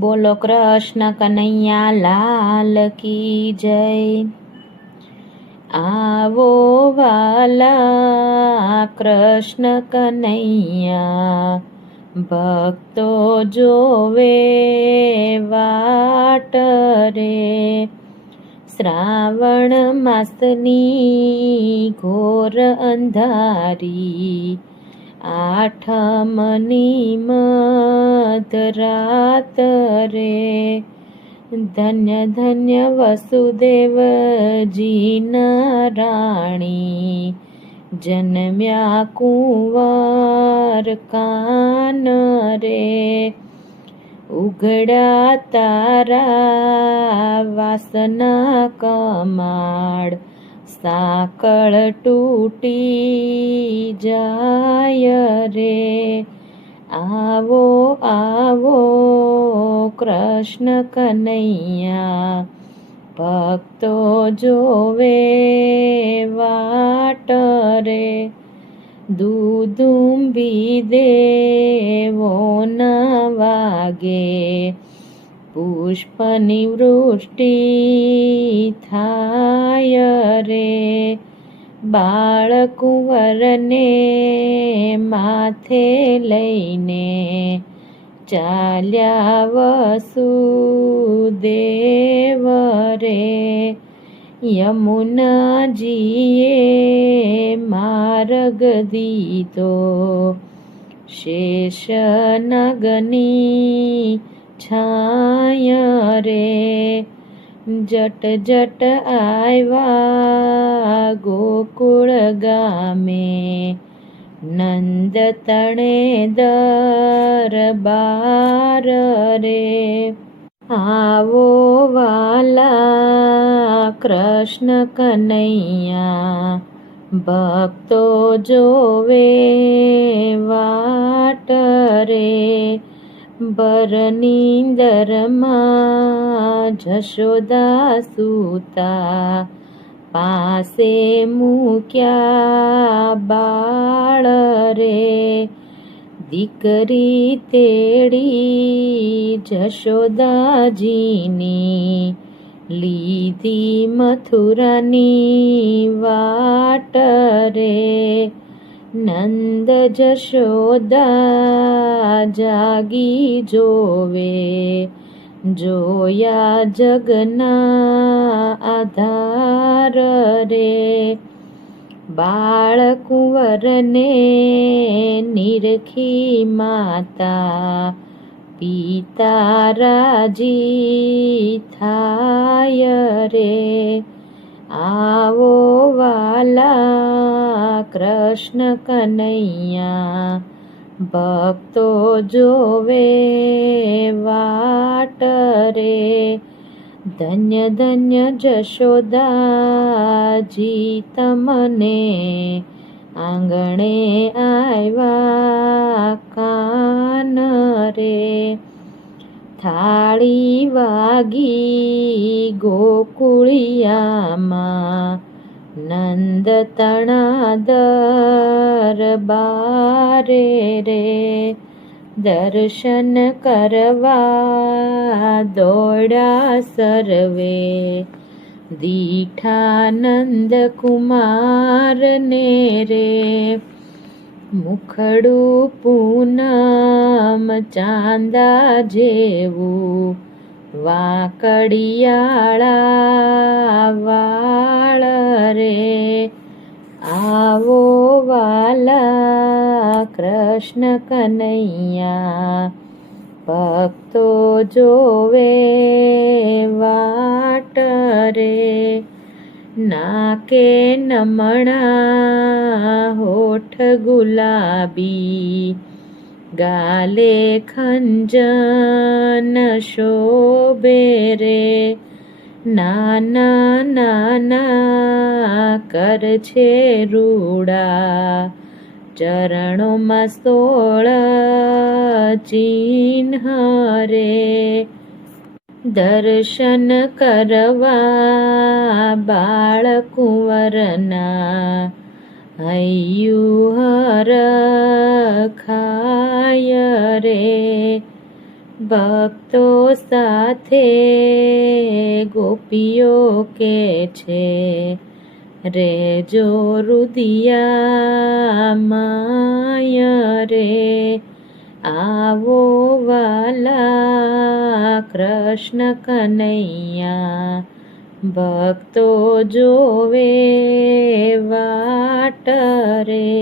બોલો કૃષ્ણ કનૈયા, લાલ કી જય. આવો વાલા કૃષ્ણ કનૈયા, ભક્તો જોવે વાટ રે. શ્રાવણ માસની ઘોર અંધારી આઠમની મધરાત રે ધન્ય ધન્ય વસુદેવજી રાણી જન્મ્યા કુંવર કાન રે ઉઘડા તારા વાસના કમાડ સાકળ તૂટી જાય રે. આવો આવો, કૃષ્ણ કનૈયા, ભક્તો જોવે વાટ રે. દૂધુંબી દેવો ન વાગે પુષ્પની વૃષ્ટિ થાય રે. બાળકુંવરને માથે લઈને ચાલ્યા વસુદેવ રે. યમુનાજીએ માર્ગ દીધો શેષ નગની છાય રે. જટ જટ આવ્યા ગોકુળ ગામે. નંદ તણે દરબાર રે. આવો વાલા કૃષ્ણ કનૈયા, ભક્તો જોવે વાટ રે. બરનીંદરમાં જશોદા સૂતા પાસે મૂક્યા બાળ રે. દીકરી તેડી જશોદાજીની લીધી મથુરાની વાટ રે. નંદ જશોદા જાગી જોવે જોયા જગના આધાર રે બાળકુંવરને નિરખી માતા પિતા રાજી થાય રે આવો વાલા કૃષ્ણ કનૈયા ભક્તો જોવે વાટ રે. ધન્ય ધન્ય જશોદાજી તમને આંગણે આવ્યા કાન રે. થાળી વાગી ગોકુળિયામાં નંદ બારે રે દર્શન કરવા દોડા સર્વે દીઠાનંદ કુમારને રે મુખડું પૂનમ ચાંદા જેવું વાકડિયાળા વાળ રે આવો વાલા કૃષ્ણ કનૈયા ભક્તો જોવે વાટ રે નાકે નમણા હોઠ ગુલાબી ગાલે ખંજન શોભે રે. નાના નાના કર છે રૂડા. ચરણોમાં સોળ ચિહ્ન રે દર્શન કરવા બાળકુંવરના. હૈયું હર ખાય રે ભક્તો સાથે ગોપીઓ કે છે? રેજો રુદિયામય રે આવો વાલા કૃષ્ણ કનૈયા ભક્તો જોવે વાટ રે